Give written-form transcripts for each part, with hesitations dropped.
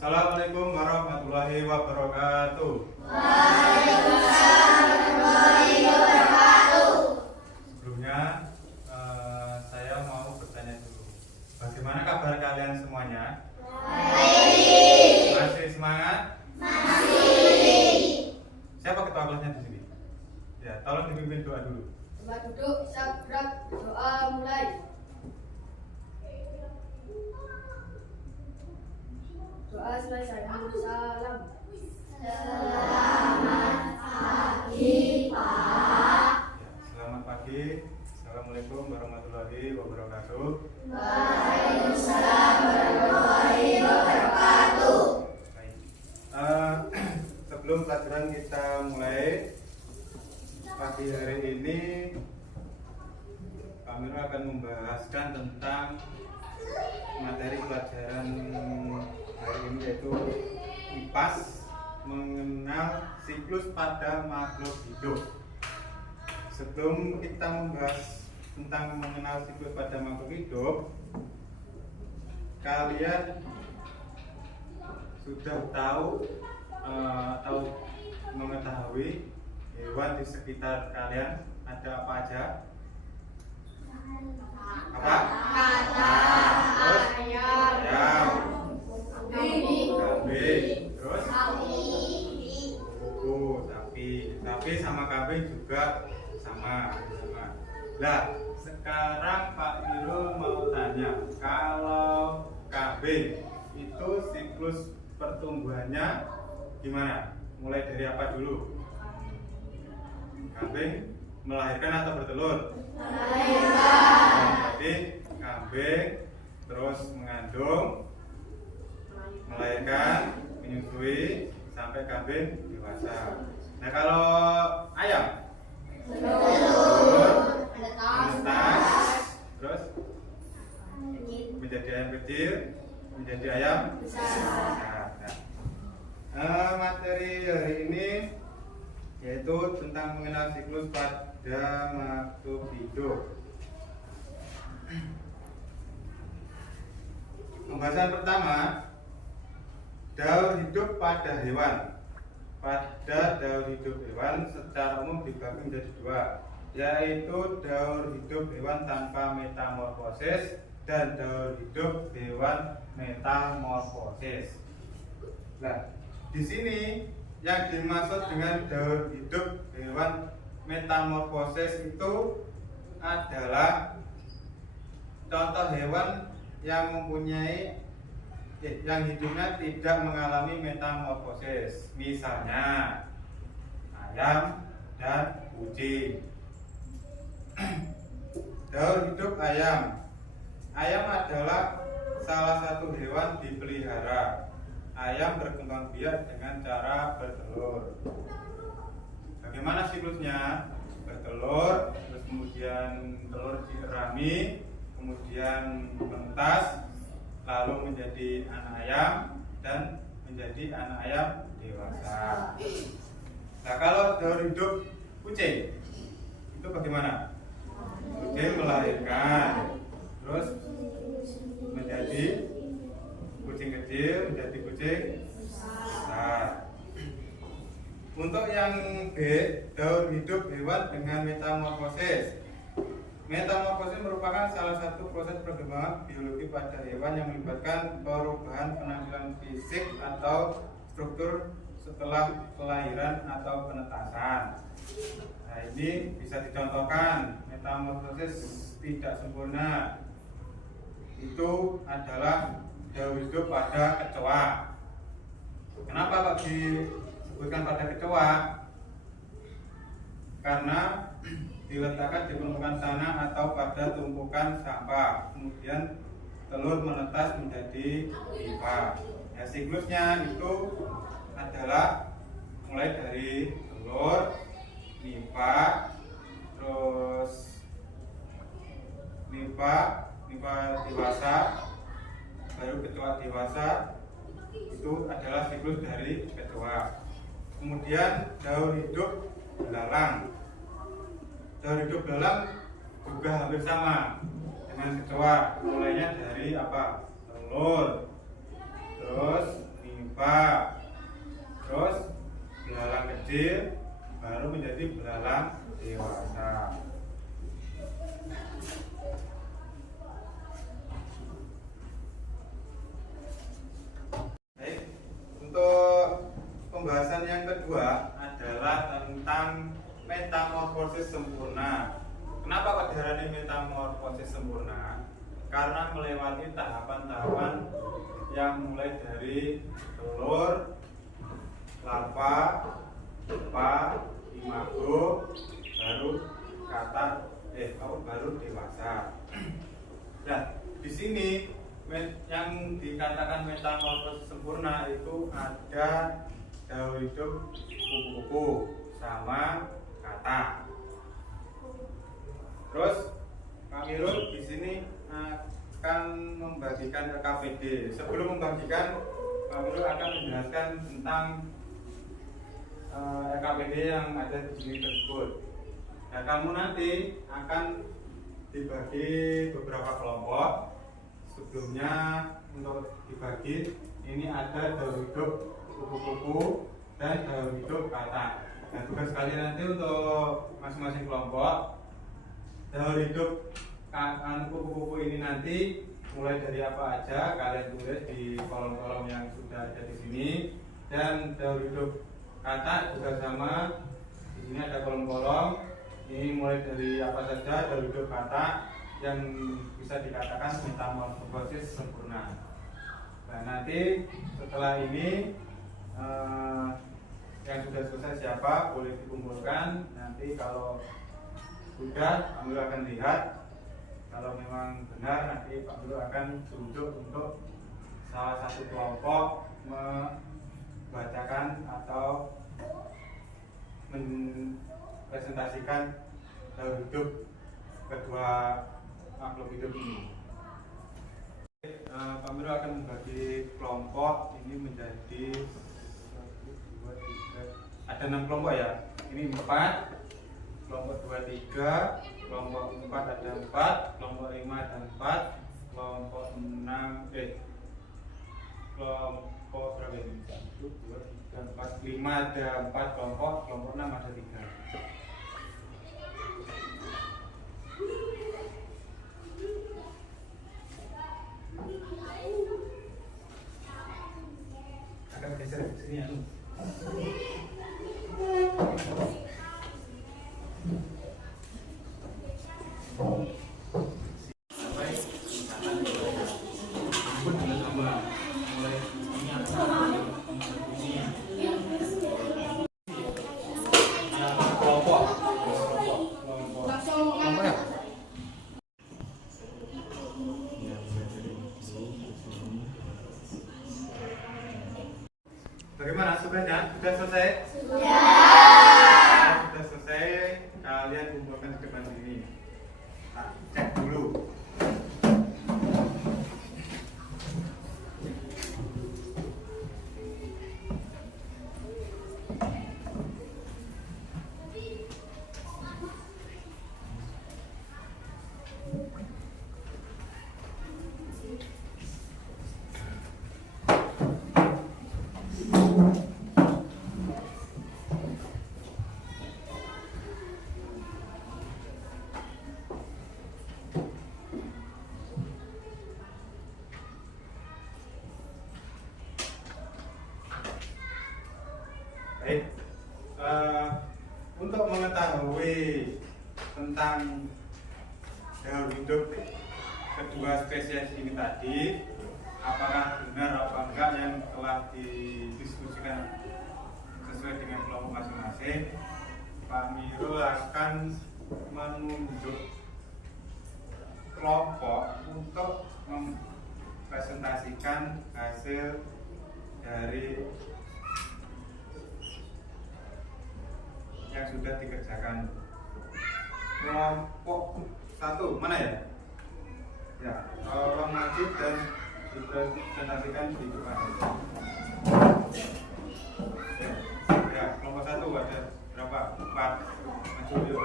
Assalamualaikum warahmatullahi wabarakatuh. Waalaikumsalam warahmatullahi wabarakatuh. Sebelumnya saya mau bertanya dulu. Bagaimana kabar kalian semuanya? Baik. Masih semangat? Masih. Siapa ketua kelasnya di sini? Ya, tolong dipimpin doa dulu. Tempat duduk, siap gerak, doa mulai. Doa selesai. Salam. Selamat pagi, Pak. Ya, selamat pagi. Assalamualaikum warahmatullahi wabarakatuh. Waalaikumsalam warahmatullahi wabarakatuh. Baik. Sebelum pelajaran kita mulai pagi hari ini, kami akan membahaskan tentang materi pelajaran hari ini, yaitu IPAS, mengenal siklus pada makhluk hidup. Sebelum kita membahas tentang mengenal siklus pada makhluk hidup, kalian sudah tahu atau mengetahui hewan di sekitar kalian ada apa aja? Apa? Terus ayam, kambing, terus kuku, sapi sama kambing juga sama. Nah, sekarang Pak Irul mau tanya, kalau kambing itu siklus pertumbuhannya gimana? Mulai dari apa dulu? Kambing melahirkan atau bertelur? Jadi kambing terus mengandung, melahirkan, menyusui sampai kambing dewasa. Nah, kalau ayam telur, menetas, terus menjadi ayam kecil, menjadi ayam besar. Nah, materi hari ini yaitu tentang mengenal siklus pada makhluk hidup. Pembahasan pertama, daur hidup pada hewan. Pada daur hidup hewan secara umum dibagi menjadi dua, yaitu daur hidup hewan tanpa metamorfosis dan daur hidup hewan metamorfosis. Nah, di sini yang dimaksud dengan daur hidup hewan metamorfosis itu adalah contoh hewan yang mempunyai yang hidupnya tidak mengalami metamorfosis, misalnya ayam dan kucing. Daur hidup ayam. Ayam adalah salah satu hewan dipelihara. Ayam berkembang biak dengan cara bertelur. Bagaimana siklusnya? Bertelur, terus kemudian telur dierami, kemudian menetas, lalu menjadi anak ayam dan menjadi anak ayam dewasa. Nah, kalau daur hidup kucing itu bagaimana? Kucing melahirkan, terus menjadi kucing kecil, menjadi kucing besar. Untuk yang B, daur hidup hewan dengan metamorfosis. Metamorfosis merupakan salah satu proses perkembangan biologi pada hewan yang melibatkan perubahan penampilan fisik atau struktur setelah kelahiran atau penetasan. Nah, ini bisa dicontohkan metamorfosis tidak sempurna. Itu adalah daur hidup pada kecoa. Kenapa kok disebutkan pada kecoa? Karena diletakkan di permukaan tanah atau pada tumpukan sampah, kemudian telur menetas menjadi nipa. Ya, siklusnya itu adalah mulai dari telur, nipa, terus nipa dewasa, baru kecoa dewasa. Itu adalah siklus dari kecoa. Kemudian daur hidup belalang. Daur hidup belalang juga hampir sama dengan kecoa. Mulainya dari apa? Telur, terus pembahasan yang kedua adalah tentang metamorfosis sempurna. Kenapa kok diarani metamorfosis sempurna? Karena melewati tahapan-tahapan yang mulai dari telur, larva, pupa, imago, baru baru dewasa. Nah, di sini yang dikatakan metamorfosis sempurna itu ada daur hidup kupu-kupu sama kata. Terus Pak Mirul di sini akan membagikan KPD. Sebelum membagikan, Pak Mirul akan menjelaskan tentang KPD yang ada di sini tersebut. Nah, kamu nanti akan dibagi beberapa kelompok. Sebelumnya untuk dibagi, ini ada daur hidup kupu-kupu dan daur hidup kata. Nah, tugas kalian nanti untuk masing-masing kelompok, daur hidup kupu-kupu ini nanti mulai dari apa aja kalian tulis di kolom-kolom yang sudah ada di sini. Dan daur hidup kata juga sama. Di sini ada kolom-kolom. Ini mulai dari apa saja daur hidup kata yang bisa dikatakan metamorfosis sempurna. Nah, nanti setelah ini yang sudah selesai siapa boleh dikumpulkan. Nanti kalau sudah, Pak Guru akan lihat. Kalau memang benar, nanti Pak Guru akan tunjuk untuk salah satu kelompok membacakan atau presentasikan daur hidup kedua makhluk hidup ini. Pak Miro akan membagi kelompok ini menjadi 1, 2, 3. Ada 6 kelompok ya. Ini 4, kelompok 2, 3, kelompok 4 ada 4, kelompok 5 ada 4, kelompok 6 kelompok berapa ini? 1, 2, 3, 4, 5 ada 4 kelompok, kelompok 6 ada 3. Akan geser ke sini ya. Sampai bagaimana? Sudah selesai? Sudah selesai, kalian kumpulkan di depan sini. Nah, cek dulu. Baik, untuk mengetahui tentang daur hidup kedua spesies ini tadi, apakah benar apa enggak yang telah didiskusikan sesuai dengan kelompok masing-masing, Pak Miro akan menunjuk kelompok untuk mempresentasikan hasil dari yang sudah dikerjakan. Kelompok 1 mana ya? Ya, tolong maju dan dipresentasikan di depan. Ya, kelompok 1 ada berapa? 4. Maju yuk.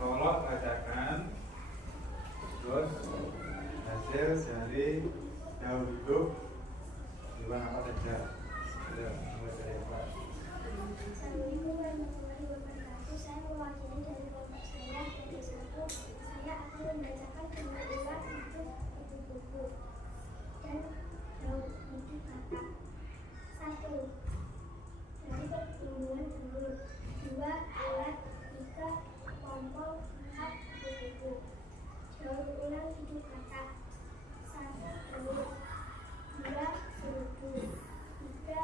Tolong bacakan terus hasil dari daur hidup hewan apa saja. Ya, mulai dari apa? Assalamualaikum warahmatullahi wabarakatuh. Saya mewakili dari kelompok saya, PT1. Saya akan membacakan kedua hidup kupu-kupu. kata. 1. Dari pertumbuhan telur. 2. Ulat. 3. Kepompong. 4. Kupu-kupu. Daur ulang hidup kata. 1. Telur. 2. Berudu. 3.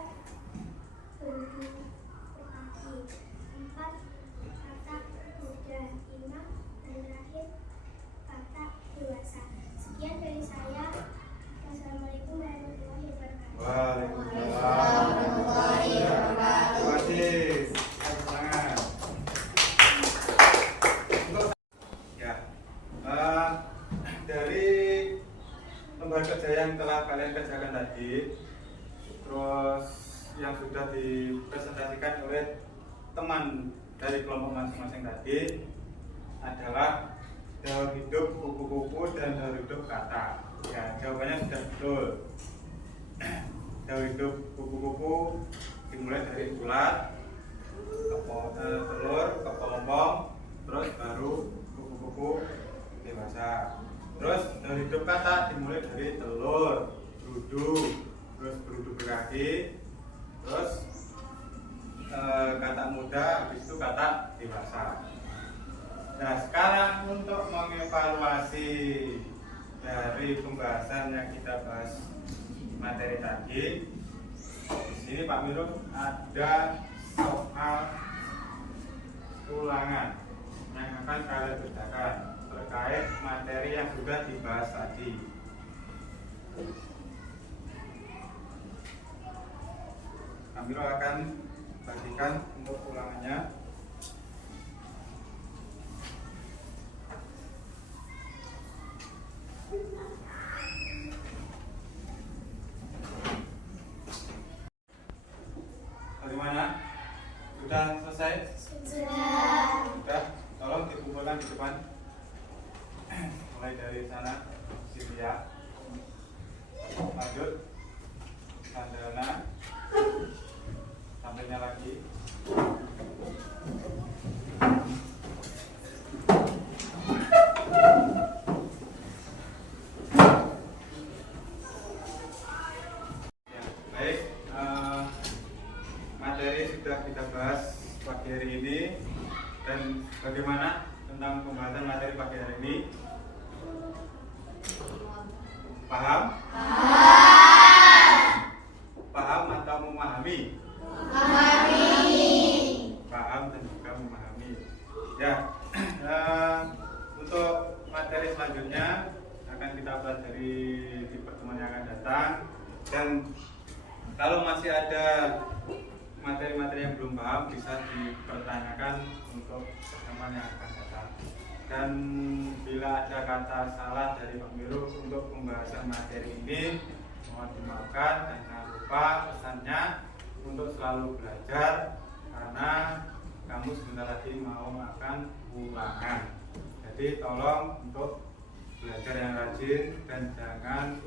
Berudu berkaki. 4. Kata muda. 5. Dan terakhir kata dewasa. Sekian dari saya. Wassalamualaikum warahmatullahi wabarakatuh. Waalaikumsalam warahmatullahi wabarakatuh. Terima kasih. Tepuk tangan. Ya, dari lembar kerja yang telah kalian kerjakan tadi, terus yang sudah dipresentasikan oleh teman dari kelompok masing-masing tadi adalah daur hidup kupu-kupu dan daur hidup kata. Ya, jawabannya sudah betul. Daur hidup kupu-kupu dimulai dari ulat, telur, kepompong, terus baru kupu-kupu dewasa. Terus daur hidup kata dimulai dari telur, berudu, terus berudu berkaki, terus kata muda, habis itu kata dewasa. Nah, sekarang untuk mengevaluasi dari pembahasan yang kita bahas materi tadi, di sini Pak Miro ada soal ulangan yang akan kalian kerjakan terkait materi yang sudah dibahas tadi. Pak Miro akan bagikan untuk ulangannya. Bagaimana? Sudah selesai? Sudah. Tolong dikumpulkan di depan. Mulai dari sana, Sylvia. Lanjut. Sandana. Sampainya lagi. Materi sudah kita bahas pagi hari ini, dan bagaimana tentang pembahasan materi pagi hari ini? Paham? Paham atau memahami? Paham dan juga memahami. Ya, untuk materi selanjutnya akan kita pelajari di pertemuan yang akan datang, dan kalau masih ada materi-materi yang belum paham bisa dipertanyakan untuk pertemuan yang akan datang. Dan bila ada kata salah dari Pak Miru untuk pembahasan materi ini, mohon dimaafkan, dan jangan lupa pesannya untuk selalu belajar, karena kamu sebentar lagi mau makan ulangan. Jadi tolong untuk belajar yang rajin dan jangan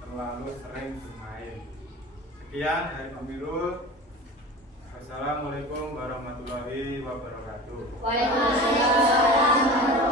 terlalu sering bermain. Sekian dari Pak Miru. Assalamualaikum warahmatullahi wabarakatuh. Waalaikumsalam.